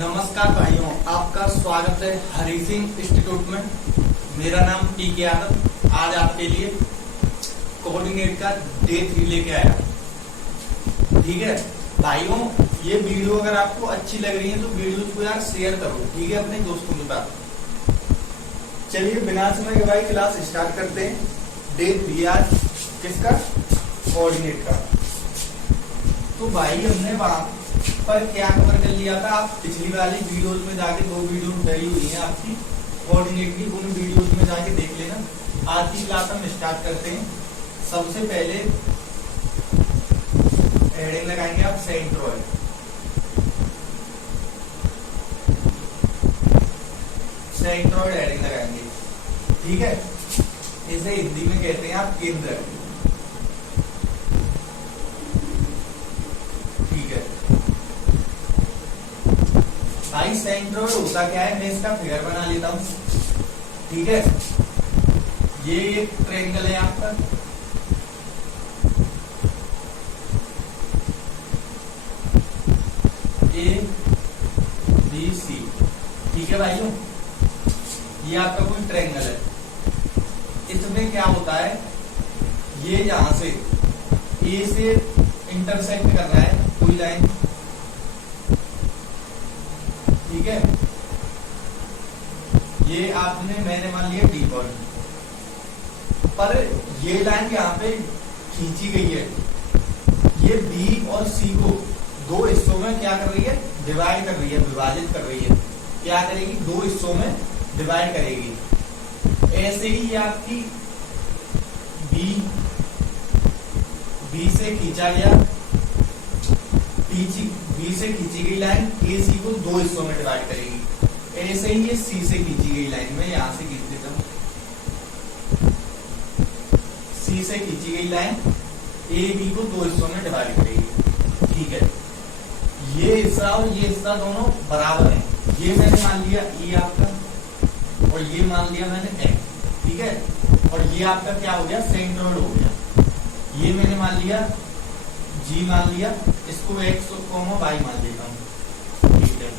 नमस्कार भाइयों, आपका स्वागत है हरि सिंह इंस्टीट्यूट में। मेरा नाम टी.के. यादव। आज आपके लिए कोऑर्डिनेट का डे 3 लेके आया। ठीक है भाइयों, ये वीडियो अगर आपको अच्छी लग रही है तो वीडियो को यार शेयर करो, ठीक है, अपने दोस्तों के साथ। चलिए बिना समय के भाई क्लास स्टार्ट करते हैं। डे 3 आज किसका? कोऑर्डिनेट का। तो भाई हमने वहां पर क्या कवर कर लिया था, आप पिछली वाली वीडियोस में जाके 2 वीडियो डली हुई है आपकी कोऑर्डिनेट की, उन वीडियोस में जाके देख लेना। आज की क्लास हम स्टार्ट करते हैं। सबसे पहले हेडिंग लगाएंगे आप सेंट्रॉइड। सेंट्रॉइड हेडिंग लगाएंगे, ठीक है। इसे हिंदी में कहते हैं आप केंद्र, ठीक है भाई। सेंट्रॉइड होता क्या है, मैं इसका फिगर बना लेता हूं, ठीक है। ये एक ट्रायंगल है आपका, ABC, ठीक है भाइयों। ये आपका कोई ट्रायंगल है। इसमें क्या होता है, ये यहां से A से इंटरसेक्ट कर रहा है कोई लाइन, ठीक है। ये मैंने मान लिया D पॉइंट पर, ये लाइन यहाँ पे खींची गई है। ये B और C को 2 हिस्सों में क्या कर रही है, डिवाइड कर रही है, विभाजित कर रही है। क्या करेगी, 2 हिस्सों में डिवाइड करेगी। ऐसे ही ये आपकी B से खींचा गया, B से खींची गई लाइन AC को 2 हिस्सों में डिवाइड करेगी। ऐसे ही ये C से खींची गई लाइन, में यहां से खींच देता हूं। C से खींची गई लाइन AB को 2 हिस्सों में डिवाइड करेगी, ठीक है। ये हिस्सा और ये हिस्सा दोनों बराबर है। ये मैंने मान लिया E आपका, और ये मान लिया मैंने X, ठीक है। और ये आपका क्या हो गया, सेंट्रॉइड हो गया। ये मैंने मान लिया G, मान लिया इसको X को Y मान देता हूँ, ठीक है,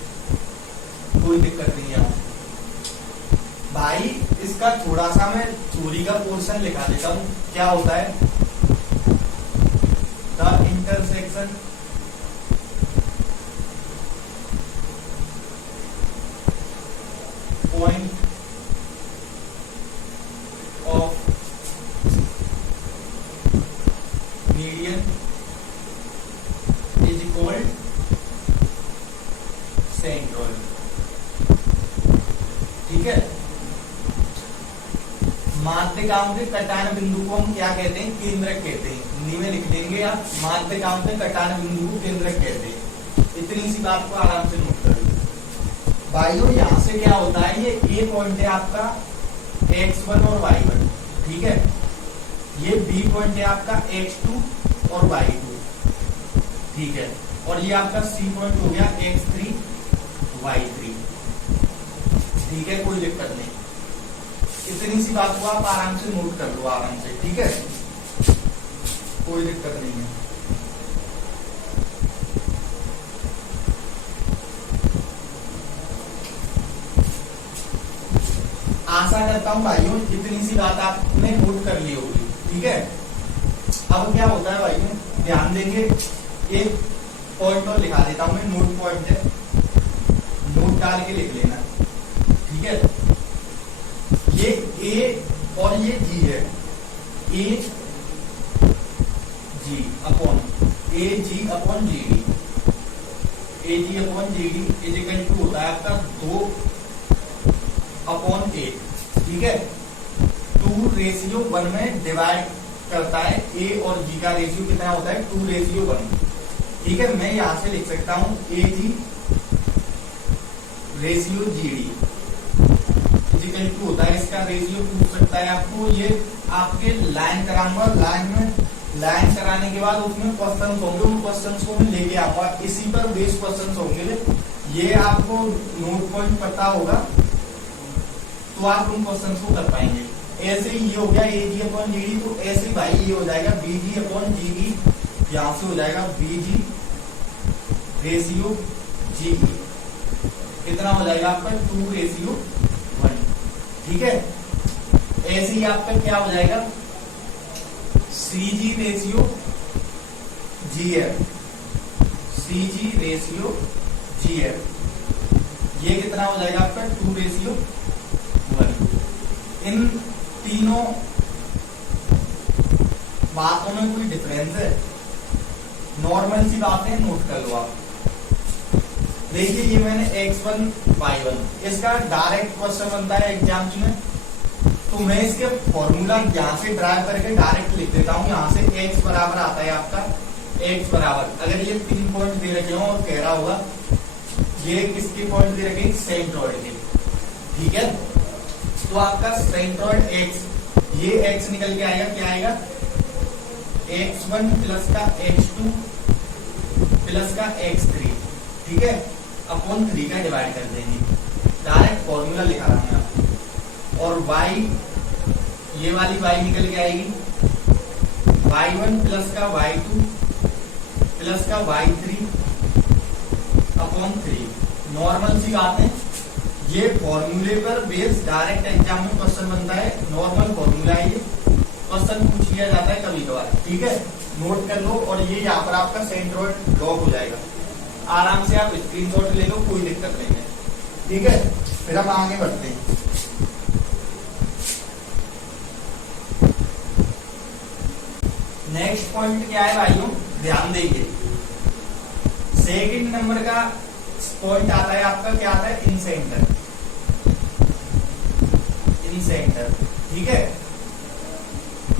कोई दिक्कत नहीं है भाई। इसका थोड़ा सा मैं थ्योरी का पोर्शन लिखा देता हूँ। क्या होता है, the intersection point of median is equal centroid, ठीक है। माध्यिकाओं के कटान बिंदु को हम क्या कहते हैं, केंद्रक कहते हैं। हिंदी में लिख देंगे आप, माध्यिकाओं के कटान बिंदु को केंद्रक कहते हैं। इतनी सी बात को आराम से नोट कर लो भाइयों। यहां से क्या होता है, ये A पॉइंट है आपका X1 और Y1, ठीक है। ये B पॉइंट है आपका X2 और Y2, ठीक है। और ये आपका C पॉइंट हो गया X3 Y3, ठीक है, कोई दिक्कत नहीं। इतनी सी बात को आप आराम से नोट कर लो, आराम से, ठीक है, कोई दिक्कत नहीं है। आशा करता हूं भाइयों इतनी सी बात आपने नोट कर ली होगी, ठीक है। अब क्या होता है भाइयों, ध्यान देंगे, एक पॉइंट और लिखा देता हूं मैं, नोट पॉइंट है, नोट डाल के लिख लेना, ठीक है। ये A और ये G है, AG upon GD, AG upon GD is equal to होता है आपका 2/8, ठीक है। 2:1 में डिवाइड करता है। A और G का रेशियो कितना होता है, 2:1, ठीक है। मैं यहां से लिख सकता हूं AG ratio GD equal to होता है, इसका रेशियो पूछ सकता है आपको। ये आपके लाइन कराऊंगा, लाइन कराने के बाद उसमें क्वेश्चंस होंगे, उन क्वेश्चंस को मैं लेके आऊंगा, इसी पर बेस क्वेश्चंस होंगे। ये आपको नोट पॉइंट पता होगा तो आप उन क्वेश्चंस को कर पाएंगे। ऐसे ही ये हो गया AG अपॉन GD, तो ऐसे भाई ये हो जाएगा BG अपॉन GD, यहां से हो जाएगा BG रेशियो GE, कितना हो जाएगा आपका 2:1। ठीक है, ऐसे ही आपका क्या हो जाएगा CG/GF, CG/GF, ये कितना हो जाएगा आपका 2:1। इन तीनों बातों में कोई डिफरेंस है? नॉर्मल सी बातें नोट कर लो आप। देखिए ये मैंने x1 y1, इसका डायरेक्ट क्वेश्चन बनता है एग्जाम्स में, तो मैं इसके फॉर्मूला यहाँ से ड्राइव करके डायरेक्ट लिख देता हूँ। यहाँ से x बराबर आता है आपका, x बराबर, अगर ये 3 पॉइंट दे रखे हो और कह रहा होगा ये किसके पॉइंट दे रखे, सेंट्रॉइड के। ठीक है, तो आपका सेंट्रॉइड x, ये x निकल के आएगा, क्या आएगा x1 प्लस का x2 प्लस का x3। ठीक है, अपॉन 3 का डिवाइड कर देंगे, डायरेक्ट फॉर्मूला लिखा रहा हूं आपको। और y, ये वाली y निकल के आएगी y1 प्लस का y2 प्लस का y3 अपॉन 3। नॉर्मल सी बात है, ये फॉर्मूले पर बेस डायरेक्ट एग्जाम में क्वेश्चन बनता है, नॉर्मल फॉर्मूला है, ये क्वेश्चन पूछ लिया जाता है कभी कभार। ठीक है, नोट कर लो, और ये यहाँ पर आपका सेंट्रॉइड लॉक हो जाएगा, आराम से आप स्क्रीनशॉट ले लो, कोई दिक्कत नहीं है। ठीक है, फिर हम आगे बढ़ते हैं। नेक्स्ट पॉइंट क्या है भाइयों, ध्यान देंगे, सेकंड नंबर का पॉइंट आता है आपका, क्या आता है, इन सेंटर। इन सेंटर, ठीक है,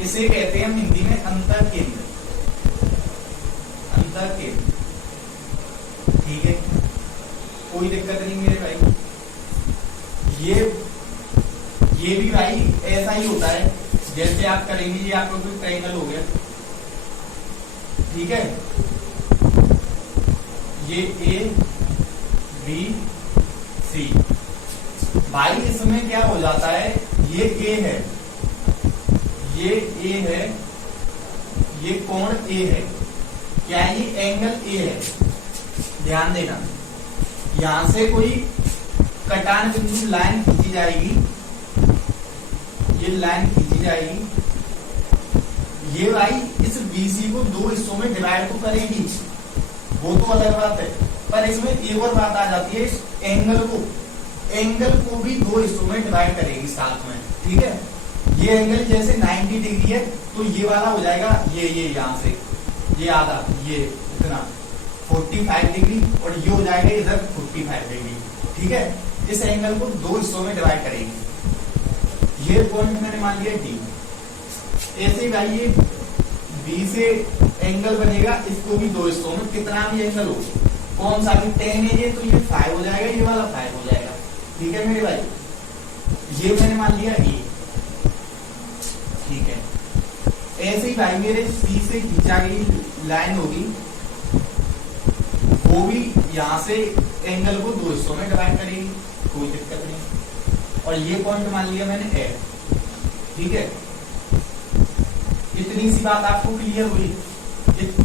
इसे कहते हैं हम हिंदी में अंतर केंद्र, अंतर केंद्र। ठीक है, कोई दिक्कत नहीं मेरे भाई। ये भी भाई ऐसा ही होता है, जैसे आप करेंगे, ये आपका कोई ट्रायंगल हो गया। ठीक है, ये A B C, भाई इसमें क्या हो जाता है, ये A है, ये A है, ये कोण A है, क्या ये एंगल A है। ध्यान देना, यहां से कोई कटान बिंदु लाइन खींची जाएगी, ये लाइन खींची जाएगी, ये भाई इस BC को 2 हिस्सों में डिवाइड तो करेगी, वो तो अलग बात है, पर इसमें एक और बात आ जाती है, इस एंगल को भी 2 हिस्सों में डिवाइड करेगी साथ में। ठीक है, ये एंगल जैसे 90 डिग्री है, तो ये वाला हो जाएगा ये यहां से ये आधा, ये इतना 45 डिग्री, और ये हो जाएगा इधर 45 डिग्री। ठीक है, इस एंगल को 2 हिस्सों में डिवाइड करेंगे। ये पॉइंट मैंने मान लिया D। ऐसे ही भाई ये B से एंगल बनेगा, इसको भी 2 हिस्सों में, कितना भी एंगल हो, कौन सा भी 10 है ये, तो ये 5 हो जाएगा, ये वाला 5 हो जाएगा। ठीक है मेरे भाई, ये मैंने मान लिया E। ठीक है, ऐसे ही भाई मेरे C से खींचा गई लाइन होगी, वो भी यहां से एंगल को 2 हिस्सों में डिवाइड करेगी, कोई दिक्कत नहीं। और ये पॉइंट मान लिया मैंने A। ठीक है, इतनी सी बात आपको क्लियर हुई,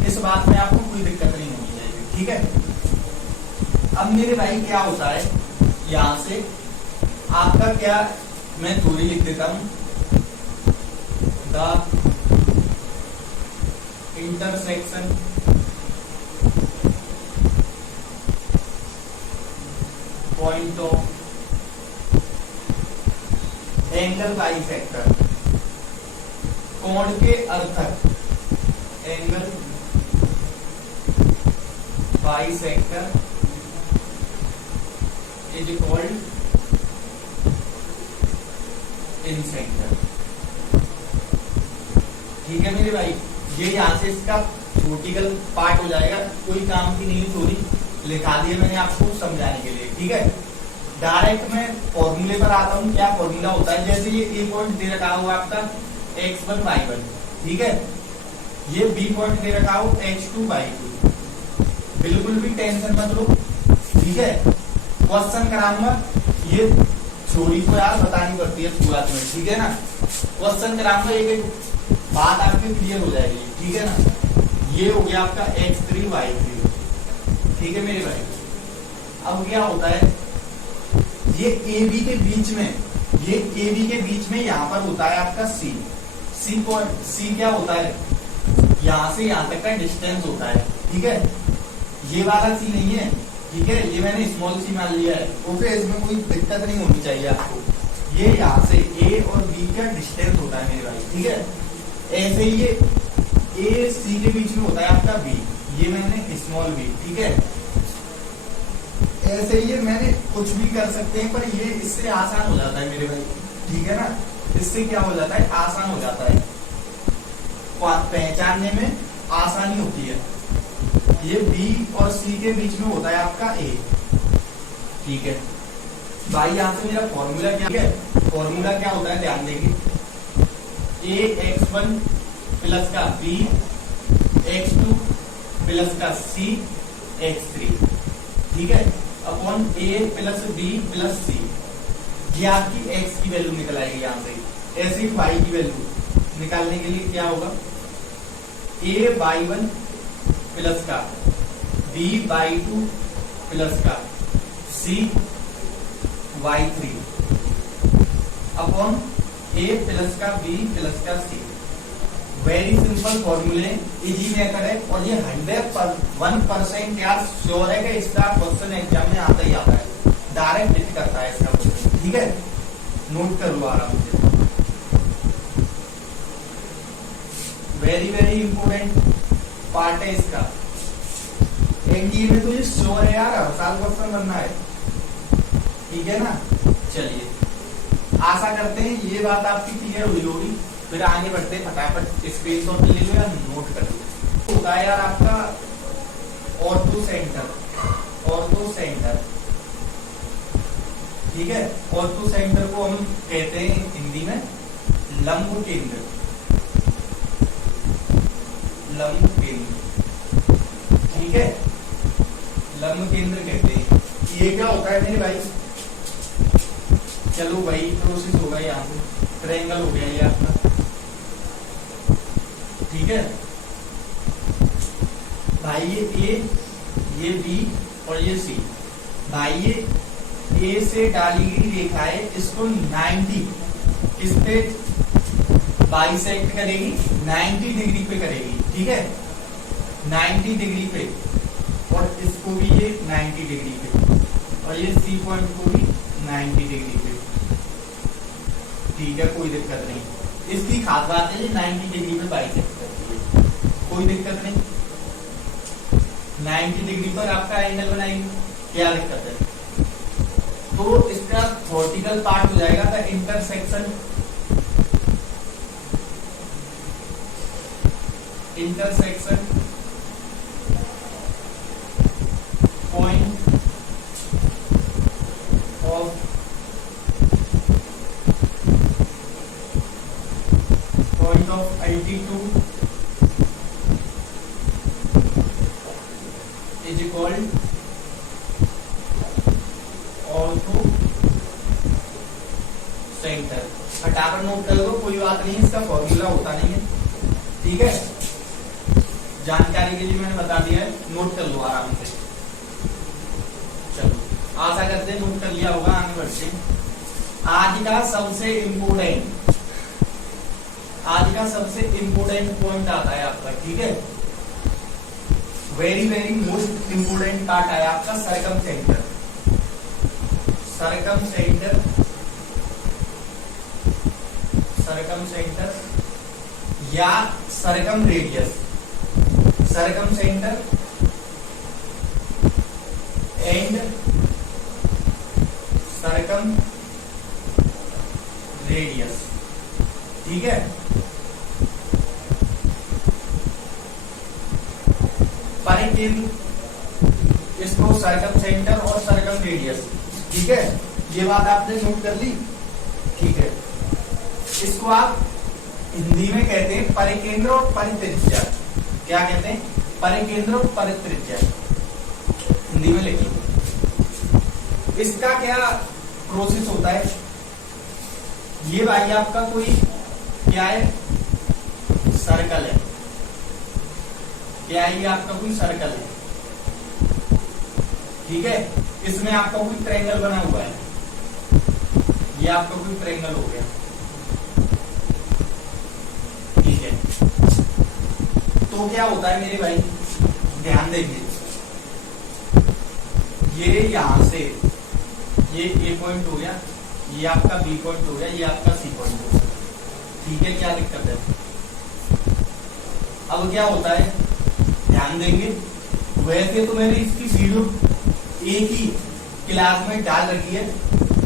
इस बात में आपको कोई दिक्कत नहीं होनी चाहिए। ठीक है, अब मेरे भाई क्या होता है, यहां से आपका क्या, मैं थोड़ी लिख देता हूं, the intersection point of angle bisector, कोण के अर्थक, angle bisector is called in centre. ठीक है मेरे भाई, ये यहां से इसका थ्योरेटिकल पार्ट हो जाएगा, कोई काम की नहीं, थोड़ी लिखा दिया मैंने आपको समझाने के लिए। ठीक है, डायरेक्ट मैं फॉर्मूले पर आता हूँ। क्या फॉर्मूला होता है, जैसे ये A पॉइंट दे रखा हुआ आपका x1 y1, ठीक है, ये B पॉइंट दे रखा हो x2 y2, बिल्कुल भी टेंशन मत लो। ठीक है, क्वेश्चन कराऊंगा, ये थ्योरी को यार बतानी पड़ती है शुरुआत में। ठीक है ना, क्वेश्चन कराऊंगा, एक बात आपकी क्लियर हो जाएगी। ठीक है ना, ये हो गया आपका x3 y3। ठीक है मेरे भाई, अब क्या होता है, ये ए बी के बीच में, ये ए बी के बीच में यहाँ पर होता है आपका सी। सी क्या होता है, यहाँ से यहाँ तक का डिस्टेंस होता है, ठीक है। ये वाला सी नहीं है, ठीक है, ये मैंने स्मॉल सी मान लिया है, तो फिर इसमें कोई दिक्कत नहीं होनी चाहिए आपको। ये यहाँ से ए और बी का डिस्टेंस होता है मेरे भाई, ठीक है। ऐसे ही ये ए सी के बीच में होता है आपका बी, ये मैंने स्मॉल बी, ठीक है। ऐसे ही मैंने कुछ भी कर सकते हैं, पर ये इससे आसान हो जाता है मेरे भाई, ठीक है ना। इससे क्या हो जाता है, आसान हो जाता है, पहचानने में आसानी होती है। ये बी और सी के बीच में होता है आपका ए, ठीक है भाई। यहाँ से मेरा फॉर्मूला क्या है, फॉर्मूला क्या होता है ध्यान देंगे, ए एक्स वन प्लस का बी एक्स टू प्लस का सी एक्स थ्री, ठीक है, अपॉन ए प्लस बी प्लस सी। ये आपकी एक्स की वैल्यू निकल आएगी यहाँ से। ऐसी वाई की वैल्यू निकालने के लिए क्या होगा, ए बाई वन प्लस का बी बाई टू प्लस का सी वाई थ्री अपॉन ए प्लस का बी प्लस का सी। वेरी सिंपल फॉर्मूले, इजी मेथड है, और ये 100% यार श्योर है कि इसका क्वेश्चन एग्जाम में आता ही आता है, डायरेक्ट हिट करता है इसका क्वेश्चन, ठीक है। नोट कर लो आराम से, वेरी इंपोर्टेंट पार्ट है इसका। एनडीए में तो ये श्योर है यार, हर साल क्वेश्चन बनना है, ठीक है ना। चलिए, आशा करते हैं ये बात आपकी क्लियर हुई होगी। फिर आगे बढ़ते फटाफट स्क्रीनशॉट ले लो या नोट कर लो। होता है यार आपका ऑर्थो सेंटर, ऑर्थो सेंटर, ठीक है। ऑर्थो सेंटर को हम कहते हैं हिंदी में लंब केंद्र, लंब केंद्र, ठीक है, लंब केंद्र कहते हैं। ये क्या होता है मेरे भाई, चलो भाई प्रोसेस होगा यहाँ पे, ट्रायंगल हो गया ये आपका, ठीक है भाई। ये ए, ये बी और ये सी, भाई ये ए से डाली गई रेखा है, इसको 90 किस पे बाइसेक्ट करेगी, 90 डिग्री पे करेगी, ठीक है, 90 डिग्री पे, और इसको भी ये 90 डिग्री पे, और ये सी पॉइंट को भी 90 डिग्री पे, ठीक है, कोई दिक्कत नहीं। इसकी खास बात है ये 90 डिग्री पे बाइसेक्ट करती है, कोई दिक्कत नहीं। 90 डिग्री पर आपका एंगल बनाएंगे, क्या दिक्कत है। तो इसका वर्टिकल पार्ट हो जाएगा the intersection, intersection point of altitude is equalled ortho centre. फटाफट नोट कर लो, कोई बात नहीं, इसका फॉर्मूला होता नहीं है, ठीक है। जानकारी के लिए मैंने बता दिया है, नोट कर लो आराम से। चलो, आशा करते हैं नोट कर लिया होगा। आगे बढ़ते, आज का सबसे इम्पोर्टेंट, आज का सबसे इम्पोर्टेंट पॉइंट आता है आपका, ठीक है, वेरी मोस्ट इम्पोर्टेंट पार्ट है आपका सरकम सेंटर, सरकम सेंटर, सरकम सेंटर या सरकम रेडियस, सरकम सेंटर एंड सरकम रेडियस, ठीक है। परिकेंद्र, इसको सरकम सेंटर और सरकम रेडियस, ठीक है, ये बात आपने नोट कर ली, ठीक है। इसको आप हिंदी में कहते हैं परिकेंद्र और परित्रिज्या। क्या कहते हैं, परिकेंद्र और परित्रिज्या, हिंदी में लिखिए। इसका क्या प्रोसेस होता है, ये भाई आपका कोई क्या है, सर्कल है, क्या है, ये आपका कोई सर्कल है, ठीक है। इसमें आपका कोई ट्रायंगल बना हुआ है, ये आपका कोई ट्रायंगल हो गया, ठीक है। तो क्या होता है मेरे भाई, ध्यान देंगे, ये यहां से ये ए पॉइंट हो गया, ये आपका बी पॉइंट हो गया, ये आपका सी पॉइंट हो गया, ठीक है। क्या दिक्कत है? अब क्या होता है, ध्यान देंगे, वैसे तो मैंने इसकी वीडियो एक ही क्लास में डाल रखी है,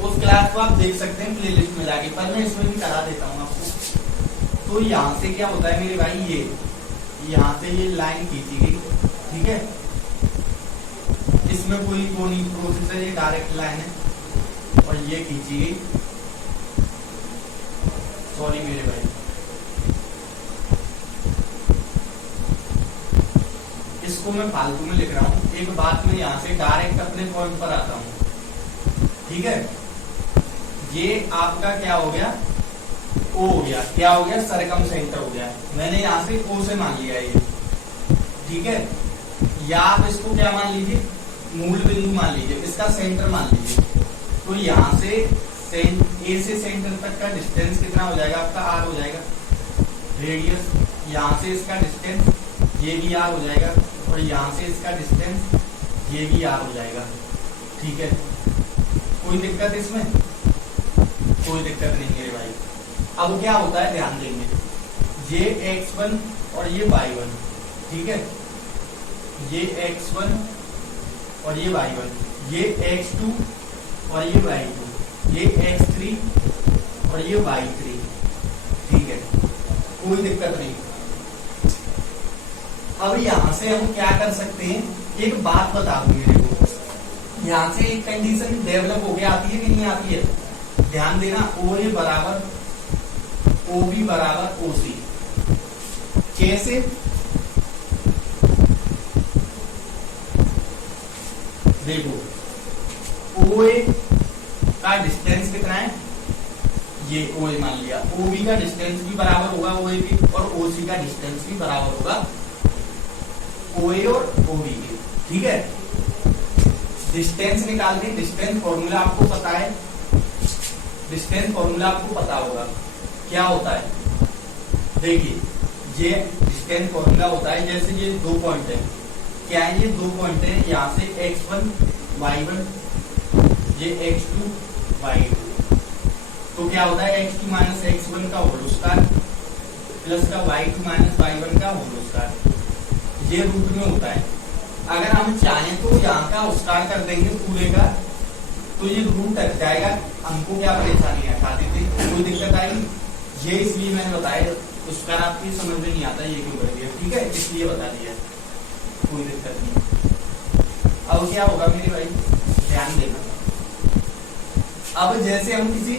उस क्लास को आप देख सकते हैं प्लेलिस्ट में जाके, पर मैं इसमें भी करा देता हूँ आपको। तो यहाँ से क्या होता है मेरे भाई, ये यहाँ से ये लाइन खींची गई, ठीक है। इसमें कोई वो नहीं प्रोसेस है, ये डायरेक्ट लाइन है, और ये खींची गई, सॉरी मेरे भाई, इसको मैं फालतू में लिख रहा हूँ। एक बात में यहाँ से डायरेक्ट अपने पॉइंट पर आता हूँ, ठीक है। ये आपका क्या हो गया, ओ हो गया, क्या हो गया, सरकम सेंटर हो गया। मैंने यहाँ से ओ से मान लिया ये, ठीक है। या आप इसको क्या मान लीजिए, मूल बिंदु मान लीजिए, इसका सेंटर मान लीजिए। तो यहाँ से ए से सेंटर तक का डिस्टेंस कितना हो जाएगा आपका, आर हो जाएगा रेडियस। यहाँ से इसका डिस्टेंस ये भी आर हो जाएगा, और यहाँ से इसका डिस्टेंस ये भी आर हो जाएगा, ठीक है। कोई दिक्कत इसमें? कोई दिक्कत नहीं मेरे भाई। अब क्या होता है, ध्यान देंगे, ये x1 और ये y1, ठीक है। ये x1 और ये y1, ये x2 और ये y2, ये x3 और ये y3, ठीक है। कोई दिक्कत नहीं। अब यहां से हम क्या कर सकते हैं, एक बात बता दो मेरे को, यहां से एक कंडीशन डेवलप होके आती है कि नहीं आती है? ध्यान देना, ओ ए बराबर ओ बी बराबर ओ सी। कैसे? देखो, ओ ए का डिस्टेंस कितना है, ये ओ ए मान लिया, ओ बी का डिस्टेंस भी बराबर होगा ओ ए बी, और ओ सी का डिस्टेंस भी बराबर होगा ओ ए और ओ बी के, ठीक है। डिस्टेंस निकाल दें, डिस्टेंस फॉर्मूला आपको पता है, डिस्टेंस फॉर्मूला आपको पता होगा क्या होता है। देखिए, ये डिस्टेंस फॉर्मूला होता है, जैसे ये दो पॉइंट है, क्या है, ये दो पॉइंट है, यहाँ से x1 y1, ये x2 y2। तो क्या होता है, x2 माइनस x1 का होल स्क्वायर प्लस का y2 माइनस y1 का होल स्क्वायर, ये रूट में होता है। अगर हम चाहें तो यहाँ का स्क्वायर कर देंगे पूरे का, तो ये रूट हट जाएगा, हमको क्या परेशानी है, खा देते, कोई दिक्कत आएगी। ये इसलिए मैंने बताया, स्क्वायर आपकी समझ में नहीं आता ये क्यों कर दिया, ठीक है, इसलिए बता दिया, कोई दिक्कत नहीं। अब क्या होगा मेरे भाई, ध्यान देना। अब जैसे हम किसी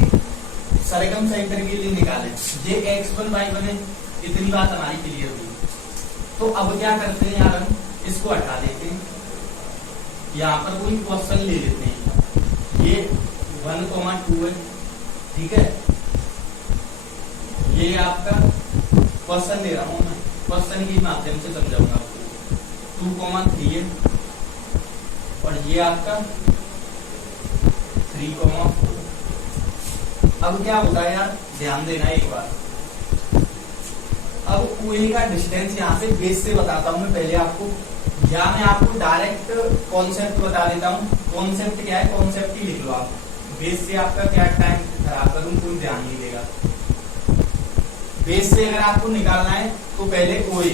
सरकम सेंटर के लिए निकाले, ये x1 y1 है, इतनी बात हमारी क्लियर हुई। तो अब क्या करते हैं यार, हम इसको हटा देते हैं, यहाँ पर कोई क्वेश्चन ले लेते हैं, ये 1,2 है, ठीक है। ये आपका क्वेश्चन दे रहा हूं मैं, क्वेश्चन के माध्यम से समझाऊंगा आपको। 2,3 है, और ये आपका 3,4। अब क्या होता है यार, ध्यान देना एक बार। अब OA का डिस्टेंस यहाँ से बेस से बताता हूँ मैं पहले आपको, या मैं आपको डायरेक्ट कॉन्सेप्ट बता देता हूँ। कॉन्सेप्ट क्या है, कॉन्सेप्ट ही लिख लो आप, बेस से आपका क्या टाइम खराब करूँ, कोई ध्यान नहीं देगा। बेस से अगर आपको निकालना है तो पहले OA,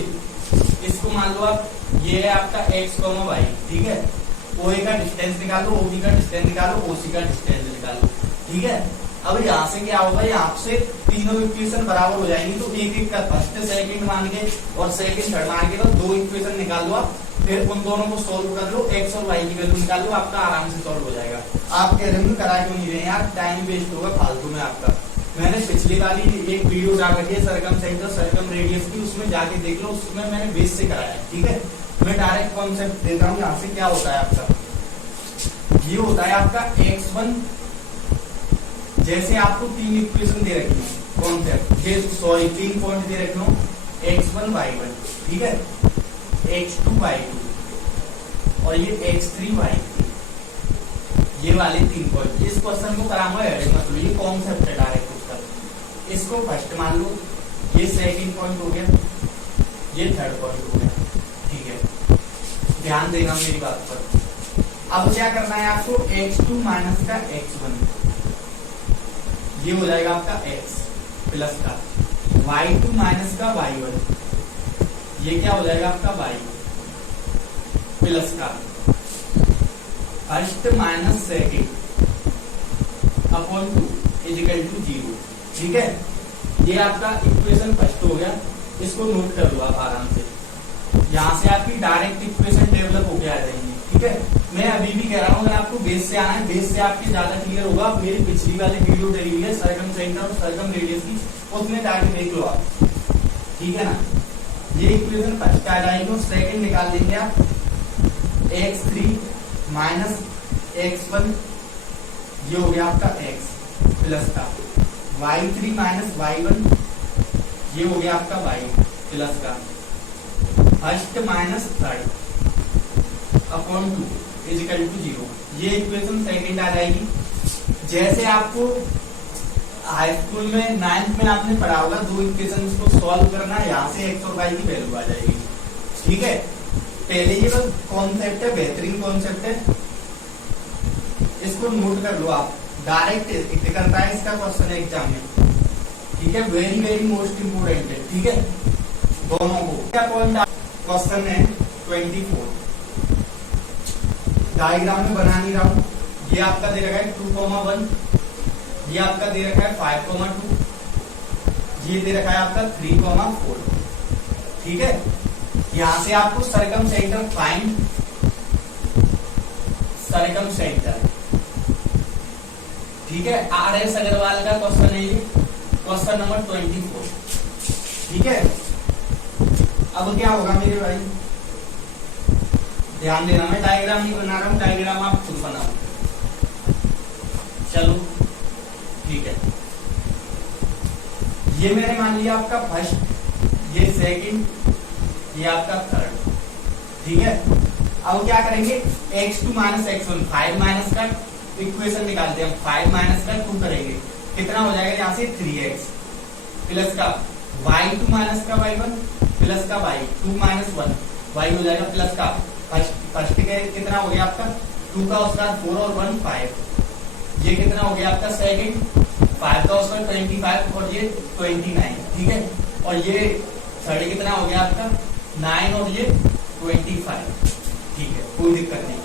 इसको मान लो आप, ये है आपका x, y, ठीक है। OA का डिस्टेंस निकालो, OB का डिस्टेंस निकालो, OC का डिस्टेंस निकालो, ठीक है। अब यहाँ से क्या होगा, यहाँ से तीनों इक्वेशन बराबर हो जाएंगी, तो एक एक का फर्स्ट सेकंड मान के और सेकंड थर्ड मान के तो दो इक्वेशन निकाल लो आप, फिर उन दोनों को सोल्व कर लो, x और y की वैल्यू निकाल लो, आपका आराम से सोल्व हो जाएगा। आप कह रहे हो करा क्यों नहीं रहे यार, टाइम वेस्ट होगा फालतू में आपका। मैंने पिछली वाली एक वीडियो डाल रखी है सरकम सेंटर सरकम रेडियस की, उसमें जाके देख लो, उसमें मैंने बेस से कराया है, ठीक है। मैं डायरेक्ट कॉन्सेप्ट देता हूँ। यहाँ से क्या होता है आपका, ये होता है आपका x1, जैसे आपको तीन इक्वेशन दे रखी है, कॉन्सेप्ट ये सॉरी 3 पॉइंट दे रखे हो, x1 y1, ठीक है, x2 y2 और ये x3 y3, ये वाले 3 पॉइंट। इस क्वेश्चन को कराऊंगा एडिंग, मतलब ये कॉन्सेप्ट है डायरेक्ट उसका। इसको फर्स्ट मान लो, ये सेकंड पॉइंट हो गया, ये थर्ड पॉइंट हो गया, ठीक है। ध्यान देना मेरी बात पर। अब क्या करना है आपको, x2 माइनस का x1, ये हो जाएगा आपका x प्लस का y2 माइनस का y1, ये क्या हो जाएगा आपका y प्लस का first minus second upon 2 equal to 0, ठीक है। ये आपका इक्वेशन फर्स्ट हो गया, इसको नोट कर लो आप आराम से। यहाँ से आपकी डायरेक्ट इक्वेशन डेवलप होके आ जाएंगी, ठीक है। मैं अभी भी कह रहा हूँ, अगर आपको बेस से आना है, बेस से आपके ज्यादा क्लियर होगा। मेरी पिछली वाली वीडियो डली है सर्कम सेंटर और सर्कम रेडियस की, उसमें जाके देख लो आप, ठीक है ना। ये इक्वेशन फर्स्ट आ जाएगी और सेकंड निकाल देंगे आप, x3 माइनस x1, ये हो गया आपका x प्लस का y3 माइनस y1, ये हो गया आपका y प्लस का first minus third upon 2 equal to 0। ये इक्वेशन सेकंड आ जाएगी। जैसे आपको हाई स्कूल में 9th में आपने पढ़ा होगा, 2 इक्वेशन उसको सॉल्व करना है, यहाँ से x और y की वैल्यू आ जाएगी, ठीक है। पहले ये बस कॉन्सेप्ट है, बेहतरीन कॉन्सेप्ट है, इसको नोट कर लो आप। डायरेक्ट करता है इसका क्वेश्चन एग्जाम में, ठीक है। वेरी वेरी मोस्ट इंपोर्टेंट है, ठीक है। दोनों को क्या पॉइंट क्वेश्चन है 24, डायग्राम में बना नहीं रहा हूं। ये आपका दे रखा है 2,1, ये आपका दे रखा है 5,2, ये दे रखा है आपका 3,4, ठीक है। यहां से आपको सरकम सेंटर फाइंड, सरकम सेंटर, ठीक है। RS अग्रवाल का क्वेश्चन है ये, क्वेश्चन नंबर 24, ठीक है। अब क्या होगा मेरे भाई, ध्यान देना, मैं डायग्राम नहीं बना रहा हूं, डायग्राम आप खुद बनाओ, चलो ठीक है। ये मैंने मान लिया आपका फर्स्ट, ये सेकंड, ये आपका थर्ड, ठीक है। अब क्या करेंगे, x2 माइनस x1, 5 माइनस का इक्वेशन निकालते हैं, 5 माइनस का 2 करेंगे, कितना हो जाएगा यहाँ से 3x प्लस का y2 माइनस का y1 प्लस का y2 माइनस 1, y हो जाएगा प्लस का फर्स्ट के कितना हो गया आपका 2 का उसका 4 और 1 5, ये कितना हो गया आपका सेकंड 5 का उसका 25 और ये 29, ठीक है। और ये थर्ड कितना हो गया आपका 9 और ये 25, ठीक है, कोई दिक्कत नहीं।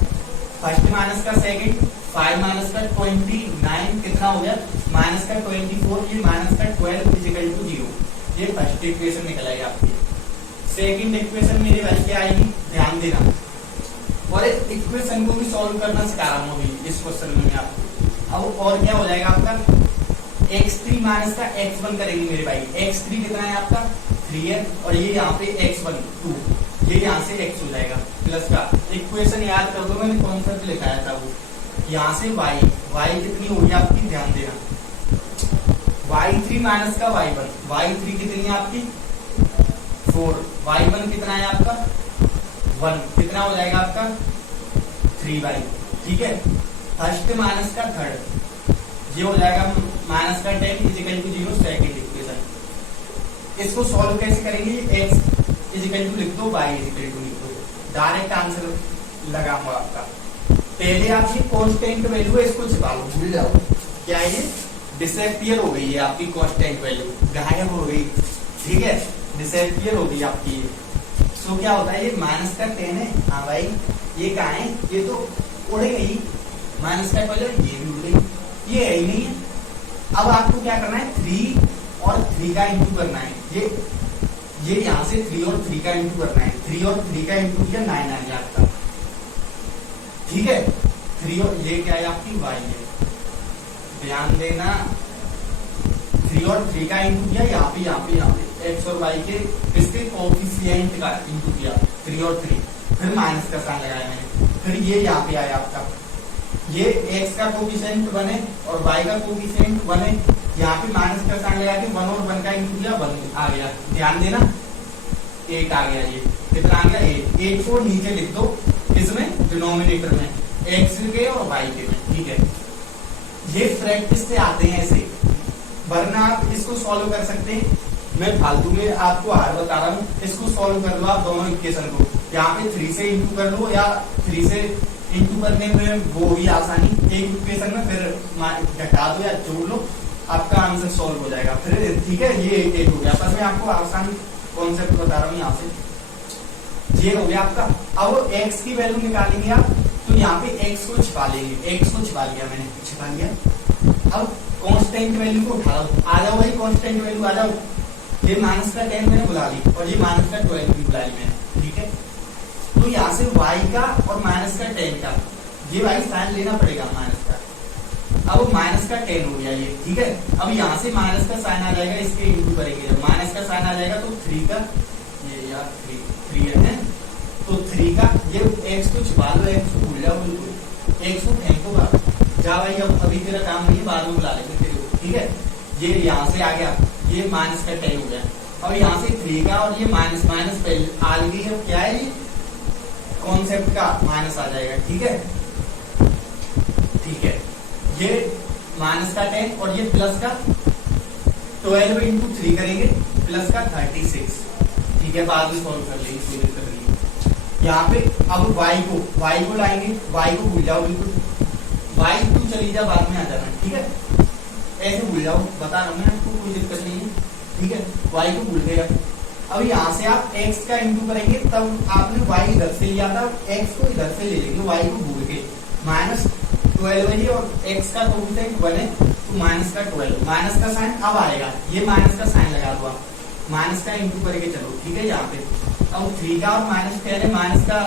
फर्स्ट माइनस का सेकंड 5 माइनस का 29 कितना हो गया माइनस का 24, ये माइनस का 12 इजिकल टू 0, ये फर्स्ट इक्वेशन निकल आएगी आपकी। सेकंड इक्वेशन मेरे भाई क्या आएगी, ध्यान देना, और इस इक्वेशन को भी सॉल्व करना सिखा रहा हूँ अभी इस क्वेश्चन में मैं आपको। अब और क्या हो जाएगा आपका x3 माइनस का x1 करेंगे मेरे भाई, x3 कितना है आपका 3 है, और ये यहाँ पे x1 2, ये यहाँ से x हो जाएगा प्लस का, इक्वेशन याद कर दो, मैंने कॉन्सेप्ट लिखाया था वो, यहाँ से y कितनी होगी आपकी, ध्यान देना, y3 माइनस का y1, y3 कितनी है आपकी 4, y1 कितना है आपका 1, कितना हो जाएगा आपका 3y, ठीक है। फर्स्ट माइनस का थर्ड, ये हो जाएगा माइनस का 10 इजिकल टू 0, सेकंड इक्वेशन। इसको सॉल्व कैसे करेंगे, x इजिकल टू लिख दो, y इजिकल टू लिख दो, डायरेक्ट आंसर लगाऊंगा आपका। पहले आप ये कांस्टेंट वैल्यू है इसको छिपा लो, भूल जाओ, क्या है ये डिसअपियर हो गई है आपकी कांस्टेंट वैल्यू, गायब हो गई, ठीक है, डिसअपियर हो गई आपकी। सो क्या होता है, ये माइनस का 10 है, हाँ भाई ये कहाँ है, ये तो उड़ गई, माइनस का पहले ये भी उड़ गई, ये है ही नहीं है। अब आपको क्या करना है, 3 और 3 का इंटू करना है, ये यहाँ से 3 और 3 का इंटू करना है, 3 और 3 का इंटू किया 9 आ गया आपका, ठीक है। 3 और ये क्या है आपकी y है, ध्यान देना, 3 और 3 का इंटू किया, यहाँ पे x और y के इसके कोएफिशिएंट का इंटू किया, 3 और 3, फिर माइनस का साइन लगाया मैंने, फिर ये यहाँ पे आया आपका, ये x का कोएफिशिएंट 1 है और y का कोएफिशिएंट 1 है, यहाँ पे माइनस का साइन लगा के 1 और 1 का इंटू किया, 1 आ गया, ध्यान देना 1 आ गया, ये कितना आ गया 8 को नीचे लिख दो इसमें डिनोमिनेटर में, एक्स के और वाई के में, ठीक है। ये प्रैक्टिस से आते हैं ऐसे, वरना आप इसको सॉल्व कर सकते हैं। मैं फालतू में आपको हार बता रहा हूँ, इसको सॉल्व कर लो आप दोनों इक्वेशन को। यहाँ पे 3 से इंटू कर लो, या 3 से इंटू करने में वो भी आसानी, एक इक्वेशन में फिर घटा दो या जोड़ लो, आपका आंसर सॉल्व हो जाएगा फिर, ठीक है। ये एक हो गया, पर मैं आपको आसान कॉन्सेप्ट बता रहा हूँ यहाँ से। ये हो गया आपका। अब x की वैल्यू निकालेंगे आप, तो यहाँ पे x को छिपा लेंगे, x को छिपा लिया मैंने, छिपा लिया। अब कांस्टेंट वैल्यू को उठा लो, आ जाओ भाई कांस्टेंट वैल्यू आ जाओ। ये माइनस का 10 मैंने बुला ली और ये माइनस का 12 भी बुला ली मैंने, ठीक है। तो यहाँ से y का और माइनस का 10 का, ये भाई साइन लेना पड़ेगा माइनस का। अब माइनस का 10 हो गया ये, ठीक है। अब यहाँ से माइनस का साइन आ जाएगा, इसके इंटू करेंगे, जब माइनस का साइन आ जाएगा तो 3 का, ये यार 3 है, तो 3 का ये x को छुपा लो, x को भूल जाओ बिल्कुल, x को फेंको बाहर जा भाई, अब अभी तेरा काम नहीं है, बाद में बुला लेंगे तेरे को, ठीक है। ये यहाँ से आ गया, ये माइनस का 10 हो गया। अब यहाँ से 3 का और ये माइनस आ गई, अब क्या है ये कॉन्सेप्ट का माइनस आ जाएगा, ठीक है, ठीक है। ये माइनस का 10 और ये प्लस का 12 इंटू 3 करेंगे, प्लस का 36, ठीक है। बाद में सॉल्व कर लेंगे, कोई दिक्कत नहीं है। यहाँ पे अब y को लाएंगे, y को भूल जाओ बिल्कुल, y तू चली जा, बाद में आ जाना, ठीक है। ऐसे भूल जाओ, बता रहा हूँ मैं आपको, कोई दिक्कत नहीं है, ठीक है। y को भूल गया। अब यहाँ से आप x का इंटू करेंगे, तब आपने y इधर से लिया था, x को इधर से ले लेंगे, y को भूल के। माइनस 12 है और x का कोएफिशिएंट 1 है, तो माइनस का 12, माइनस का साइन अब आएगा, ये माइनस का साइन लगा दो आप, माइनस का इंटू करके चलो, ठीक है। यहाँ पे अब 3 का और माइनस 10 है, माइनस का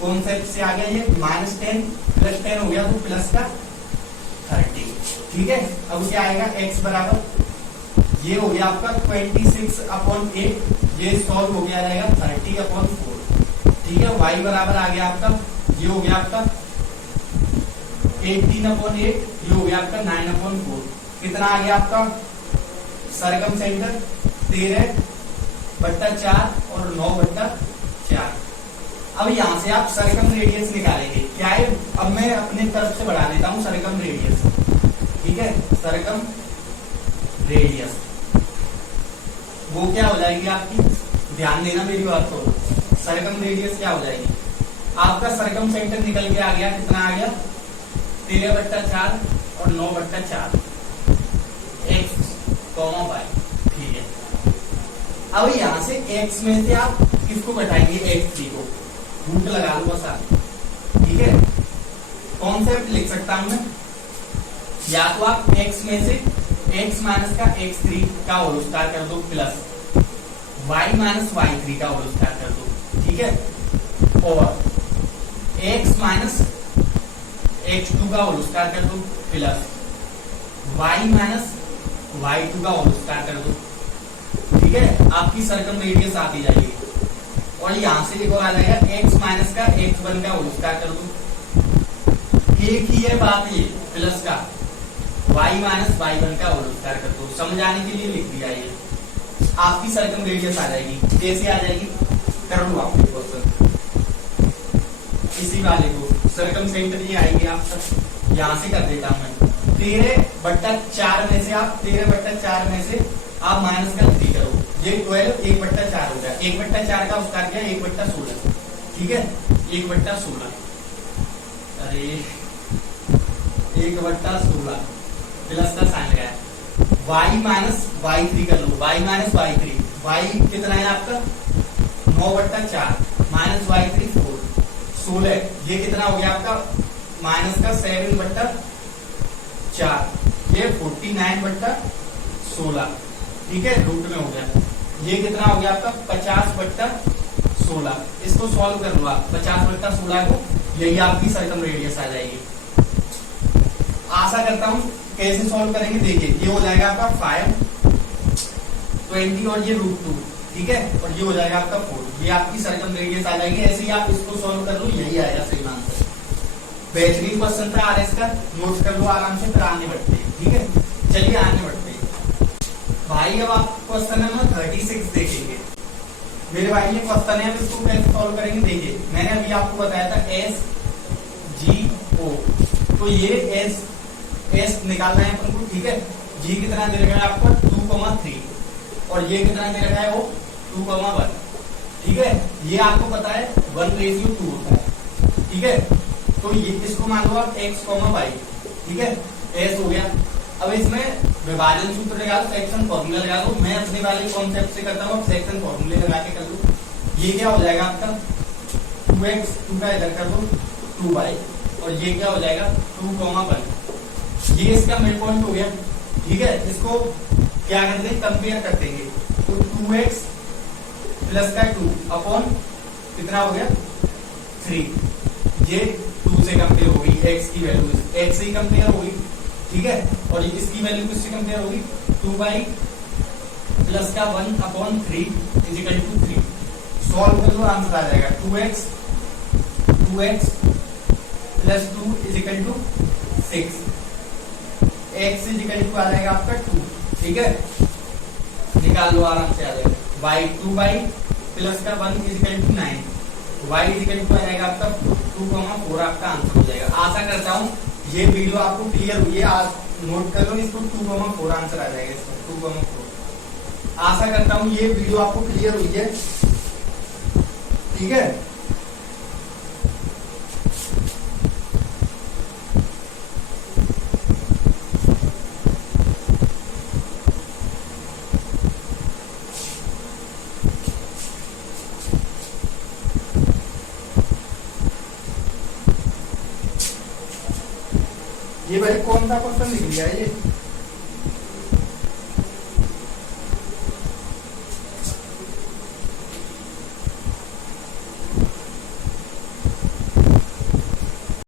कॉन्सेप्ट से आ गया, ये माइनस 10 प्लस 10 हो गया, तो प्लस का 30, ठीक है। अब क्या आएगा, x बराबर, ये हो गया आपका 26/8, ये सॉल्व हो गया रहेगा 30/4, ठीक है। y बराबर आ गया आपका, ये हो गया आपका 18/8, ये हो गया आपका 9/4, कितना आ गया आपका सरकम सेंटर 13/4 और 9/4। अब यहाँ से आप सरकम रेडियस निकालेंगे, क्या है, अब मैं अपने तरफ से बढ़ा देता हूँ सरकम रेडियस, ठीक है। सरकम रेडियस वो क्या हो जाएगी आपकी, ध्यान देना मेरी बात को, सरकम रेडियस क्या हो जाएगी आपका, सरकम सेंटर निकल के आ गया, कितना आ गया 13/4 और 9/4, x, y, ठीक है। अब यहाँ से x में से आप किसको घटाएंगे, x3 को, रूट लगा लो बस आप, ठीक है। कॉन्सेप्ट लिख सकता हूं मैं, या तो आप x में से x माइनस का x3 का होल स्क्वायर कर दो, प्लस y माइनस y3 का होल स्क्वायर कर दो, ठीक है। और x माइनस x2 का होल स्क्वायर कर दो, प्लस y माइनस y2 का होल स्क्वायर कर दो, ठीक है। आपकी सर्कम रेडियस आती जाएगी। और यहाँ से एक और आ जाएगा, x माइनस का x1 का होल स्क्वायर कर दो, एक ही है बात ये, प्लस का y माइनस y1 का होल स्क्वायर कर दो, समझाने के लिए लिख दिया ये, आपकी सर्कम रेडियस आ जाएगी। कैसे आ जाएगी, कर लो आप क्वेश्चन, इसी वाले को सर्कम सेंटर ये आएगी आप सब, यहाँ से कर देता हूं मैं 13/4 में से आप 13/4 में से आप माइनस का 3 करो, ये 12 1/4 हो गया, 1/4 का उसका गया 1/16, ठीक है, 1/16, अरे 1/16 प्लस का साइन लगाया, y माइनस y3 कर लो, y माइनस y3, y कितना है आपका 9/4 माइनस y3 4, 16, ये कितना हो गया आपका माइनस का 7/4, ये 49/16, ठीक है, रूट में हो गया। ये कितना हो गया आपका 50/16, इसको सॉल्व कर लो आप, 50/16 को, यही आपकी सर्कम रेडियस आ जाएगी। आशा करता हूं कैसे सॉल्व करेंगे, देखिए ये हो जाएगा आपका 5, 20 और ये √2, ठीक है, और ये हो जाएगा आपका 4, ये आपकी सर्कम रेडियस आ जाएगी। ऐसे ही आप इसको सॉल्व कर लो, यही आएगा सही आंसर। बेहतरीन क्वेश्चन था आरएस का, नोट कर लो आराम से, फिर आगे बढ़ते हैं, ठीक है। चलिए आगे बढ़ते हैं भाई। अब आप क्वेश्चन नंबर 36 देखेंगे मेरे भाई, ये क्वेश्चन है, इसको कैसे सॉल्व करेंगे। देखिए मैंने अभी आपको बताया था SGO ओ। तो ये एस एस निकालना है अपन को, ठीक है। जी कितना दे रखा है आपका 2,3 और ये कितना दे रखा है वो 2,1, ठीक है। ये आपको पता है 1:2 होता है, ठीक है। तो ये इसको मान लो आप x, y, ठीक है, एस हो गया। अब इसमें विभाजन सूत्र लगा लो, सेक्शन फॉर्मूला लगा लो। मैं अपने वाले कॉन्सेप्ट से करता हूँ, आप सेक्शन फॉर्मूले लगा के कर लो। ये क्या हो जाएगा आपका 2x, 2 का इधर कर दो 2y, और ये क्या हो जाएगा 2,1। ये इसका मिड पॉइंट हो गया, ठीक है। इसको क्या करते हैं, कंपेयर कर देंगे। तो 2x प्लस का 2 अपॉन कितना हो गया 3, ये 2 से कंपेयर होगी, x की वैल्यू x से कंपेयर होगी, ठीक है। और इसकी वैल्यू किससे कंपेयर होगी 2y प्लस का 1 अपॉन 3 इजिकल टू 3। सॉल्व कर लो, आंसर आ जाएगा 2x plus 2 equal to 6, x equal to आ जाएगा आपका 2, ठीक है। निकाल लो, आराम से आ जाएगा। y 2y प्लस का 1 equal to 9, y equal to आ जाएगा आपका 2,4, आपका आंसर हो जाएगा। आशा करता हूँ ये वीडियो आपको क्लियर हुई है। आज नोट कर लो इसको, 2,4 आंसर आ जाएगा इसका 2,4। आशा करता हूँ ये वीडियो आपको क्लियर हुई है, ठीक है। ये भाई कौन सा क्वेश्चन लिख लिया है ये?